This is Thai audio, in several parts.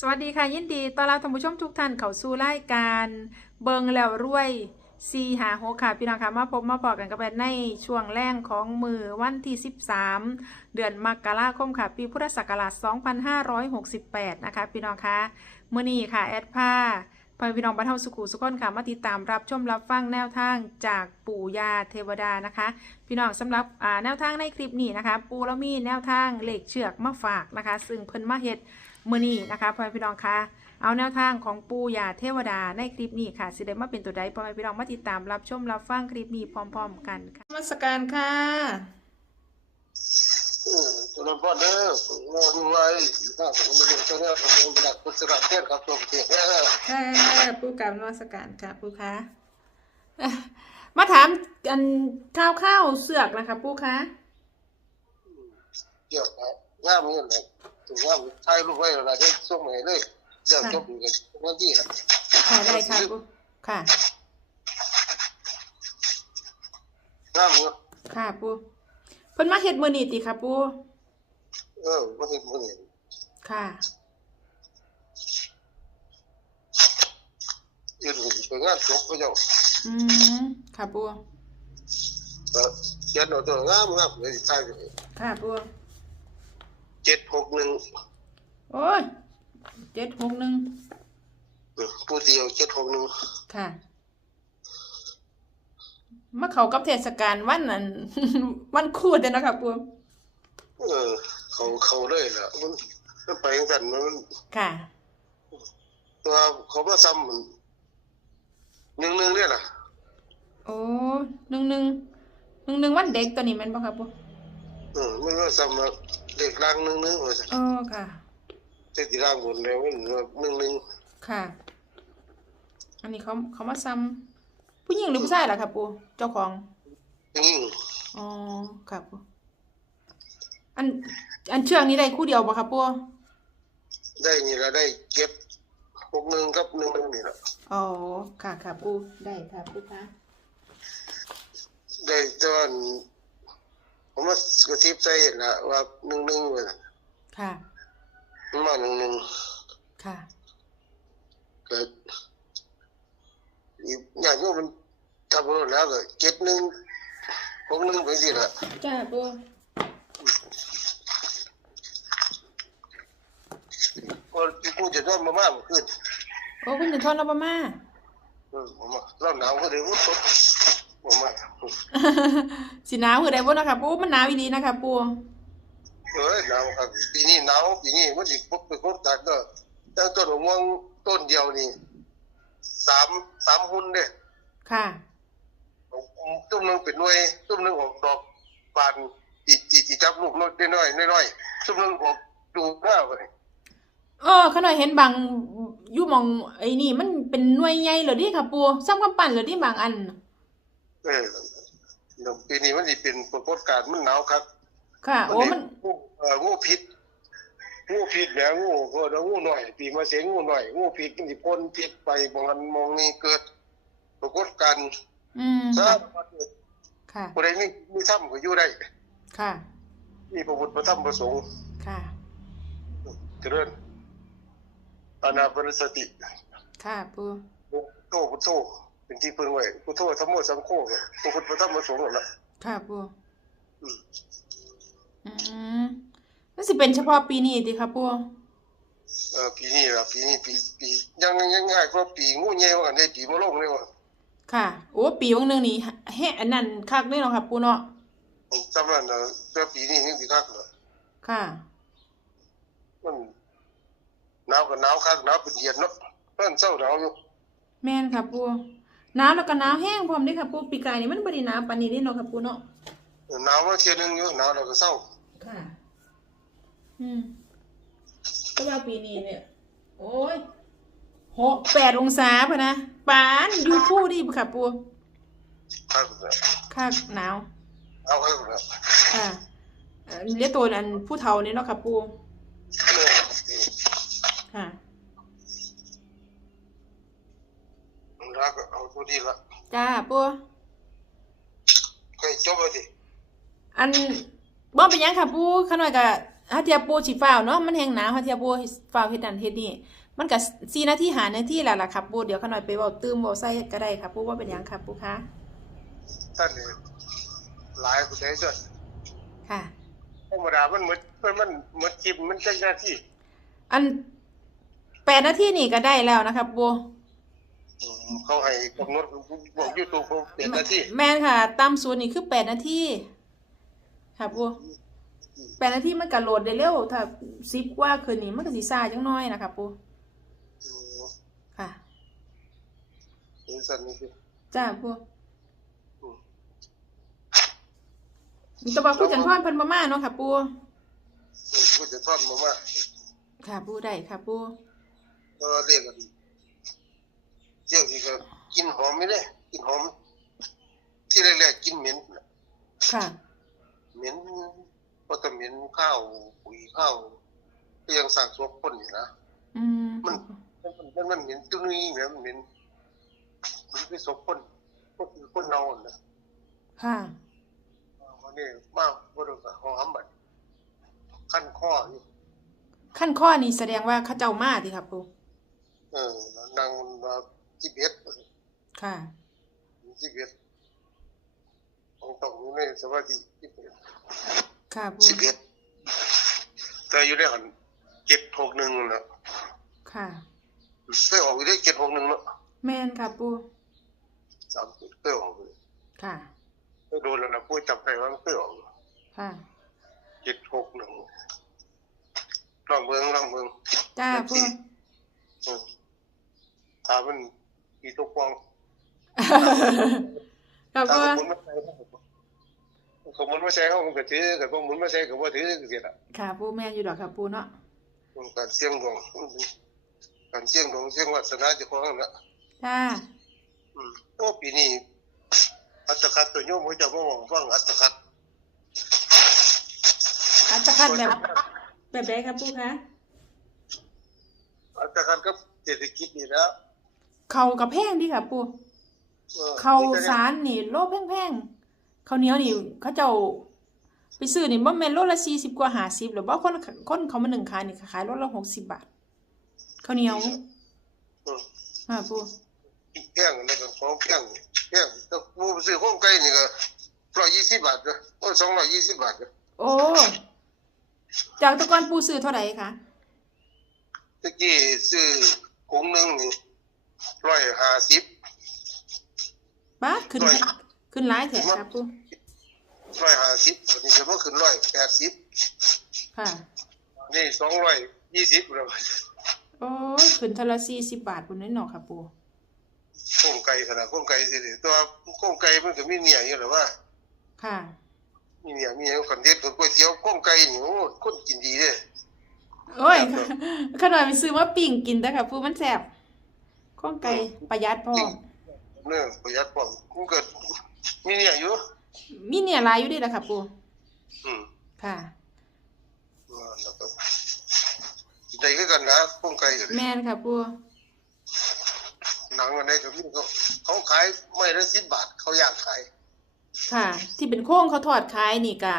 สวัสดีค่ะยินดีต้อนรับท่านผู้ชมทุกท่านเข้าสู่รายการเบิงแล้วรวยซีหาโฮค่ะพี่น้องค่ะมาพบมาบอกันกับแนในช่วงแรกของมือวันที่ 13 เดือนมกราคมค่ะ ปีพุทธศักราช 2568 นะคะ พี่น้องค่ะเมื่อนี้ค่ะแอดผ้าพ่อพี่น้องบรรเทาสุขุสุขนค่ะมาติดตามรับชมรับฟังแนวทางจากปู่ยาเทวดานะคะ พี่น้องสำหรับแนวทางในคลิปนี้นะคะ ปูแล้วมีแนวทางเหล็กเชือกมาฝากนะคะ ซึ่งเพิ่นมาเฮ็ด มื่อนี้นะคะพ่อแม่พี่น้องคะเอาแนวทางของปู่ย่าเทวดาในคลิปนี้ค่ะสิได้มาเป็นตัวใดพ่อแม่พี่น้องมาติดตามรับชมรับฟังคลิปนี้พร้อม ๆ กันค่ะนมัสการค่ะอืมตัวนั้นพ่อเด้องานไว้ถ้าผมไม่ได้ตัวเนี้ยผมเป็นหลักพุทธศาสนาเทศครับตัวเองเออค่ะปู่กราบนมัสการค่ะปู่คะอะมาถามกันข้าวข้าวๆเสือกนะคะปู่คะเกี่ยวกับงามเงี้ยเลย ถึงงามถ่ายรูปไว้แล้วได้ส่งมาให้เลยเรื่องจบอยู่กันวันที่ละค่ะได้ค่ะปู่ค่ะงามเงี้ยค่ะปู่เพิ่นมาเฮ็ดมื้อนี้ติค่ะปู่เออวันนี้วันนี้ค่ะยืนเป็นงานจบก็เจ้าอืมค่ะปู่เออเขียนเอาตัวงามงามเลยถ่ายไปค่ะปู่ เจ็ดหกหนึ่งโอ้ยเจ็ดหกหนึ่งผู้เดียวเจ็ดหกหนึ่งค่ะมาเขากับเทศกาลวันนั้นวันครูเด้อเนาะค่ะปูเออ เขาเขาเลยล่ะมันมันไปอย่างนั้นมันค่ะ ตัวเขามาซ้ำมันหนึ่งหนึ่งเนี่ยล่ะ โอ้หนึ่งหนึ่งหนึ่งหนึ่งวันเด็กตัวนี้แมันบ่ค่ะปูเออมันก็ซ้ำมา เด็กล่างหนึ่งหนึ่งว่าซั่นอ๋อค่ะเด็กที่ล่างบนแล้วมันหนึ่งหนึ่งค่ะ อันนี้เขาเขามาซ้ำผู้หญิงหรือผู้ชายล่ะค่ะปูเจ้าของยิ่งอ๋อค่ะปูอันอันเชือกนี้ได้คู่เดียวบ่ค่ะปูได้นี่ละได้เก็บหกหนึ่งกับหนึ่งหนึ่งนี่ละอ๋อค่ะค่ะปูได้ค่ะปูคะได้แตอน ผมว่ากระทิบใจเห็นละว่าหนึ่งหนึ่งว่าซั่นค่ะมันมาหนึ่งหนึ่งค่ะก็อีกอย่างนี้มันทำไปแล้วก็เก็บหนึ่งหกหนึ่งไปสิละจ้าปูก็กูจะนอนมามากขึ้นโอ้คุณถึงทนแล้วบ่มาเออผมว่าเราหนาวก็เลยว่า ตกผมว่าสิหนาวคือได้บ่นะคะปูมันหนาวอีหลีนะคะปูเอ้ยหนาวครับปีนี้หนาวปีนี้มันสิพบไปพบตัดก็ตั้งต้นมะม่วงต้นเดียวนี่สามสามหุ่นเด้ค่ะตุ้มหนึงเป็นหน่วยตุ้มหนึงออกดอกบานจีจีจีจับลูกน้อยน้อยน้อยๆตุ้มหนึงออกดูหน้าไปเออขน่อยเห็นบางอยู่หมองไอ้นี่ มันเป็นหน่วยใหญ่เหรอดิค่ะปูซ้ำกำปั้นเหรอดิบางอัน เออเดี๋ยวปีนี้มันสิเป็นปรากฏการณ์มันหนาวครับค่ะ โอ้มันงูเอ่องูพิษงูพิษแหมงูก็เดี๋ยวงูหน่อย ปีมาเสียงูหน่อยงูพิษมันสิพ่นพิษไปมองกันมองนี่เกิด ปรากฏการณ์อืมซะค่ะผู้ใดมีมีถ้ำก็อยู่ได้ค่ะ มีพระพุทธพระธรรมพระสงฆ์ค่ะ เจริญอานาปนสติ ค่ะปู พุทโธพุทโธ เป็นที่พึ่งไว้พุทโธธรรมโมสังโฆพระพุทธพระธรรมพระสงฆ์นั่นล่ะค่ะปูอืมอืมนั่นสิเป็นเฉพาะปีนี้ติค่ะปูเออปีนี้ล่ะปีนี้ปีปียังยังง่ายกว่าปีงูใหญ่ว่ากันได้ปีมะโรงเลยว่าค่ะ โอ้ปีวันหนึงนี่แฮ่อันนั้นคักเลยเนาะค่ะปูเนาะจำนั้นน่ะแต่ปีนี้ยังสิคักเหรอค่ะมันหนาวก็หนาวคักหนาวเป็นเย็นเนาะเพิ่นเช้าหนาวอยู่แม่นค่ะปู หนาวแล้วก็หนาวแห้งพร้อมเด้ค่ะปูปีกายนี่มันบ่ได้หนาวปานนี้เด้เนาะค่ะปูเนาะหนาวมาเที่ยหนึงอยู่หนาวแล้วก็เศร้าค่ะ อืมก็ว่าปีนี้เนี่ย โอ้ยหกแปดองศาพะนะปานอยู่ผู้ดิค่ะปูคักเลยค่ะหนาวเอาคักเลยอ่าเอ่อเรียกตัวอันผู้เฒ่านี่เนาะค่ะปูเออค่ะแล้วก็ เอาตัวนี้ละจ้าปูใกล้จบแล้วดิอันบ่เป็นหยังค่ะปูขาน้อยก็ถ้าเทียบปูสิฟ้าวเนาะมันแห้งหนาวถ้าเทียบปูฟ้าวเฮ็ดนั่นเฮ็ดนี่มันก็4นาทีหานาทีแล้วล่ะครับปูเดี๋ยวขน่อยไปเว้าตื้มเว้าใส่ก็ได้ครับปูว่าเป็นหยังครับปูคะท่านนี่หลายผู้ใดส่วนค่ะ ธรรมดามันหมดมันมันหมดคลิปมันจังหน้าที่อันแปดนาทีนี่ก็ได้แล้วนะครับปูอืม เขาให้กำหนดบอกยูทูบเขาเป็นหน้าที่แม่นค่ะตามสูตรนี่คือแปดนาทีค่ะปูแปดนาทีมันก็โหลดได้เร็วถ้าสิบกว่าคืนนี้มันก็สิซ่าจังน้อยนะคะปูอืมค่ะนี่สั่นนี่คือจ้าปูอืมมีแตะบอกคุยกันพรเพิ่นบ่มาเนาะค่ะปูอืมก็จะทอดมามาค่ะปูได้ค่ะปูก็เรียกกันเที่ยวที่ก็กินหอมไม่ได้กินหอม ที่แรกๆกินเหม็นค่ะเหม็นก็จะเหม็นข้าวปุ๋ยข้าวก็ยังสั่งสวกคนอยู่นะอืมมันมันมันเหม็นตุ้นี่เหม็นเหม็นมันไปสวกคนก็คือคนเน่าน่ะค่ะวันนี้มากบ่ได้ก็หอมบัดขั้นข้ออยู่ขั้นข้อนี้แสดงว่าเขาเจ้ามาติครับปูเออนางมาจิเบ็ดค่ะจิเบ็ดต้องต้องอยู่ในสมาธิจิเบ็ดค่ะปูจิเบ็ดแต่อยู่ในหันเจ็ดหกหนึ่งน่ะค่ะเคยออกอยู่ได้เจ็ดหกหนึ่งเนาะแม่นค่ะปูสามสิบเคยออกอยู่ค่ะเคยโดนแล้วนะพูดจำได้ว่ามันเคยออกค่ะเจ็ดหกหนึ่งลองเมืองลองเมืองจ้าปูอืมถามมัน อีตุกปองค่ะถ้าปูสมมติมาใช้สมมติมาใช้เขามันก็ถือแต่พวกมุนมาใช้ก็บ่ถือเสียละค่ะปูแม่นอยู่ดอกค่ะปูเนาะมันการเสี่ยงดวงการเสี่ยงดวงเสี่ยงวาสนาเจ้าของนั่นน่ะจ้าอืมโอ้ปีนี้อัตคัดตัวโยมเขาจะมาหวังฟังอัตคัดอัตคัดแบบแบบใดครับปูคะอัตคัดกับเศรษฐกิจนี่แล้ว เขากับแพงดิค่ะปูออเขาสารนี่โลแพงๆเขาวเหนียวนี่เขาเจ้าไปซื้อนี่บ่แม่นโลละ40กว่า50หรือบ่คนคนเขามาหนึ่งขายนี่ขายโลละ60บาทข้าวเหนียวอืมค่ะปูแพงอะไรกันของแพงแพงถ้าผู้ไปซื้อของไก่นี่ก็ร้อยยี่สิบบาทก็โอ้สองร้อยยี่สิบบาทก็โอ้จากแตะกอนปูซื้อเท่าไหร่คะตะกี้ซื้อถุงหนึงนี่ ร้อยห้าสิบบาทขึ้นร้อยขึ้นหลายแท้ครับปูร้อยห้าสิบวันนี้จะมาขึ้นร้อยแปดสิบค่ะ นี่สองร้อยยี่สิบแล้วโอ้ยขึ้นเทอละ40บาทพุ่นนี่เนาะค่ะปูข้องไก่ขนาดข้องไก่สิเดี๋ยวตัวข้องไก่มันก็มีเหนียอยู่หรือว่า ค่ะ มีเหนียมีเหนียกันเด็ดกับก๋วยเตี๋ยวข้องไก่นี่โอ้คนกินดีเด้โอ้ยขนาดไปซื้อมาปิ้งกินแต่ค่ะปูมันแซ่บ ข้องไก่ประหยัดพร้อมเนี่ยประหยัดพร้อมมันก็มีเหนียอยู่ มีเนี่ยหลายอยู่เดิล่ะค่ะปูอืมค่ะ ว่าแล้วก็กินได้คือกันนะข้องไก่ก็ได้แม่นค่ะปูหนังอันไหนก็มีเขาเขาขายไม่ละสิบบาท เขาอยากขายค่ะ ที่เป็นโค้งเขาทอดขายนี่ก็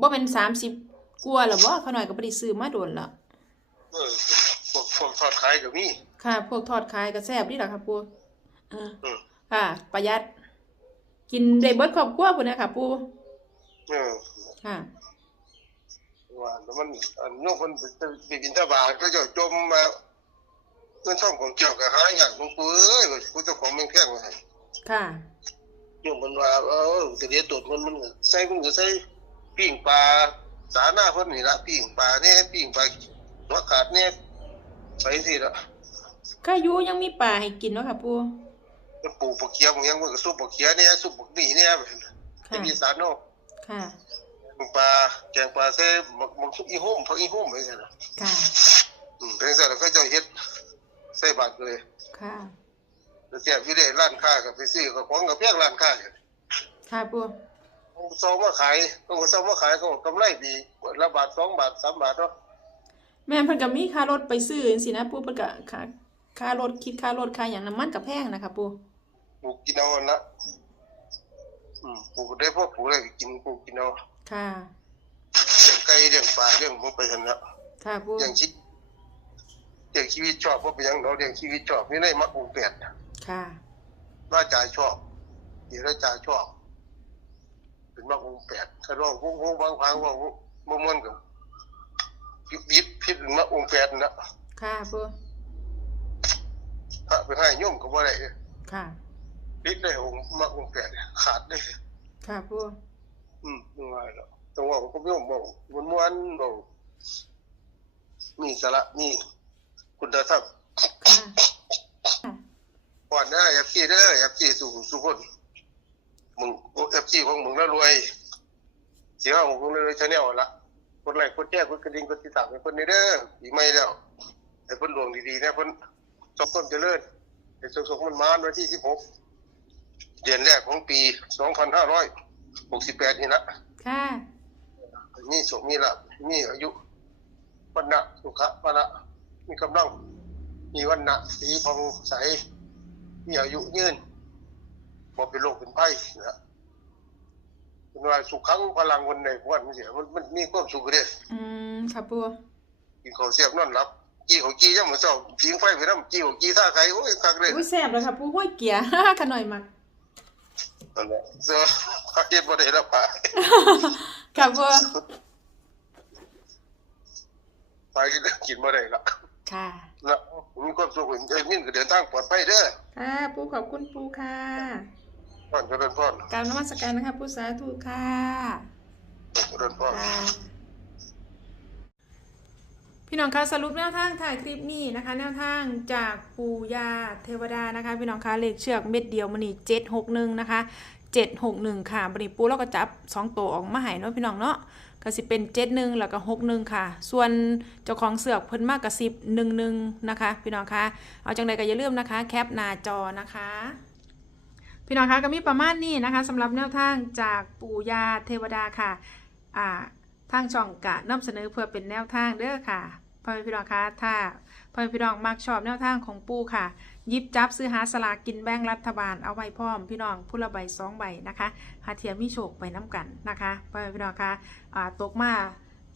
บ่เป็น30กว่าหรอบ่เขาหน่อยก็บ่ได้ซื้อมาโดนแล้วเออ พวกพวกทอดขายก็มี ค่ะ พวกทอดขายก็แซ่บดีล่ะค่ะปูเอออืมค่ะ ประหยัด กินได้เบิดครอบครัวพุ่นนะค่ะปูเออค่ะ ว่าแล้วมันอันโน้คนไปบินตาบาทก็จะจมมาเงินช่องของเจ้าก็หาอย่างหลวงปู่เอ้ยกูเจ้าของแม่งแพงมาให้ค่ะโยมมันว่าเออจะเรียนตรวจมันมันก็ใส่มันก็ใส่ปิ้งปลาสาหน้าเพิ่นนี่ละปิ้งปลาเนี่ยปิ้งปลาหัวขาดเนี่ย ไปสิละก็อยู่ยังมีปลาให้กินเนาะค่ะปูมันปลูกปักเขียมันยังมันก็ซุปปักเขียเนี่ยซุปปักนี่เนี่ยแบบนั้นค่ะที่มีสารเนาะค่ะปลาแกงปลาใส่หมักหมักอีหุ่มผักอีหุ่มไปซั่นน่ะค่ะอืมเป็นซั่นแล้วเขาเจ้าเฮ็ดใส่บาตรเลย ค่ะแล้วแซ่บอยู่เด้ร้านค้าก็ไปซื้อก็ของก็เพียงร้านค้าเนี่ยค่ะปูเซามาขายก็เซามาขายก็กำไรดีละบาทสองบาทสามบาทเนาะ แม่นเพิ่นก็มีค่ารถไปซื้อจังซี่นะปูเพิ่นก็ค่าค่ารถคิดค่ารถค่าหยังน้ำมันก็แพงนะคะปูปลูกกินเอาอันละอืมปลูกได้พวกปลูกได้ก็กินปลูกกินเอาค่ะเลี้ยงไก่เลี้ยงปลาเลี้ยงหมูไปหั่นละค่ะปูเลี้ยงชีเลี้ยงชีวิตชอบบ่เป็นหยังเราเลี้ยงชีวิตชอบนี่ในมักองค์แปดค่ะ ว่าจ่ายชอบเดี๋ยวได้จ่ายชอบ เป็นมักองค์แปดถ้าร้องวงวงบางพังว่าบ่ม่วนกับ ยิบยิบพิษมักองค์แปดนะค่ะปูพระไปให้โยมก็บ่ได้ค่ะพิษได้องค์มักองค์แปดขาดได้ค่ะปูอืมง่ายแล้วแต้องว่าผมโยมบอกม่วนๆบอกมีสาระมีคุณธรรมค่ะก่อนนะเอฟซีเด้อเอฟซีสู่สุคนมึงเอฟซีของมึงแล้วรวยเสียของมึงเลยชาแนลละ คนไรคนแจ้คนกระดิ่งคนติดตามเป็นคนนี้เด้อปีใหม่แล้วไอ้คนดวงดีๆนะคนสองคนเจริญไอ้สุขๆมันมาวันที่สิบหกเดือนแรกของปีสองพันห้าร้อยหกสิบแปดนี่นะค่ะนี่สุขมีละมีอายุวันนะสุขะวันละมีกำลังมีวันนะสีผ่องใสมีอายุยืนบ่เป็นโรคเป็นไข้นะ เป็นว่าสุขขังพลังวันในวันมันเสียมันมันมีความสุขเด้อืมค่ะปูกินข้าวเสียบนอนหลับจี้เขาจี้ยามมื้อเช้าผิงไฟไปนำจี้เขาจี้ท่าไก่โอ้ยคักเลยอุ้ยแซ่บเลยค่ะปูห้วยเกียร์ขน่อยมักนั่นแหละเสือข้าเฮ็ดบ่ได้แล้วป่าค่ะปูไปกินบ่ได้ละค่ะนะมีความสุขเอ้ยมินก็เดินทางปลอดภัยเด้อค่ะปูขอบคุณปูค่ะพ รเจริญพรกรารนมัสการนะคะปูสาธุค่ะเจริญพรค่ะพี่น้องคะสรุปแนวทางถ่ายคลิปนี้นะคะ แนวทางจากปู่ย่าเทวดานะคะ พี่น้องคะเลขเชือกเม็ดเดียวมันนี่เจ็ดหกหนึ่งนะคะเจ็ดหกหนึ่งค่ะบันนี้ปูแล้วก็จับสองตัวออกมาให้เนาะพี่น้องเนาะก็สิเป็นเจ็ดหนึ่งแล้วก็หกหนึ่งค่ะ ส่วนเจ้าของเสือกเพิ่นมากกับสิบหนึ่งหนึ่งนะคะ พี่น้องคะเอาจังใดก็อย่าลืมนะคะ แคปหน้าจอนะคะ พี่น้องคะก็มีประมาณนี้นะคะสำหรับแนวทางจากปู่ย่าเทวดาค่ะอ่าทางช่องกะนำเสนอเพื่อเป็นแนวทางเด้อค่ะพ่อพี่น้องคะถ้าพ่อพี่น้องมักชอบแนวทางของปู่ค่ะยิบจับซื้อหาสลากกินแบ่งรัฐบาลเอาไว้พร้อมพี่น้องผู้ละใบสองใบนะคะหาเทียมมีโชคไปน้ำกันนะคะพ่อพี่น้องคะอ่าตกมา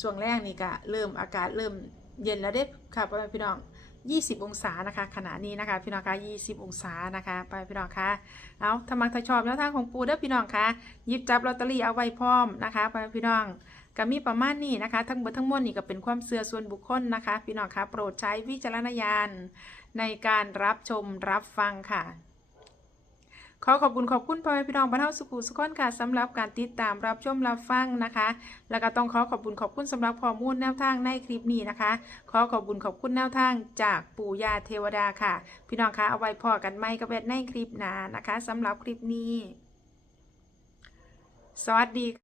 ช่วงแรกนี่ก็เริ่มอากาศเริ่มเย็นแล้วเด้ค่ะพ่อพี่น้อง 20 องศานะคะขณะนี้นะคะ พี่น้องคะ20 องศานะคะไปพี่น้องคะเอาถ้ามักถ้าชอบแนวทางของปูเด้อพี่น้องคะยิบจับลอตเตอรี่เอาไว้พร้อมนะคะไปพี่น้องก็มีประมาณนี้นะคะ ทั้งหมดทั้งมวลนี่ก็เป็นความเสื่อส่วนบุคคลนะคะ พี่น้องคะโปรดใช้วิจารณญาณในการรับชมรับฟังค่ะ ขอขอบคุณขอบคุณพ่อแม่พี่น้องบ้านเฮาสุขุสุขคนค่ะสำหรับการติดตามรับชมรับฟังนะคะ แล้วก็ต้องขอขอบคุณขอบคุณสำหรับข้อมูลแนวทางในคลิปนี้นะคะ ขอขอบคุณขอบคุณแนวทางจากปู่ย่าเทวดาค่ะ พี่น้องคะเอาไว้พอกันไหมกับเวทในคลิปหน้านะคะสำหรับคลิปนี้ สวัสดี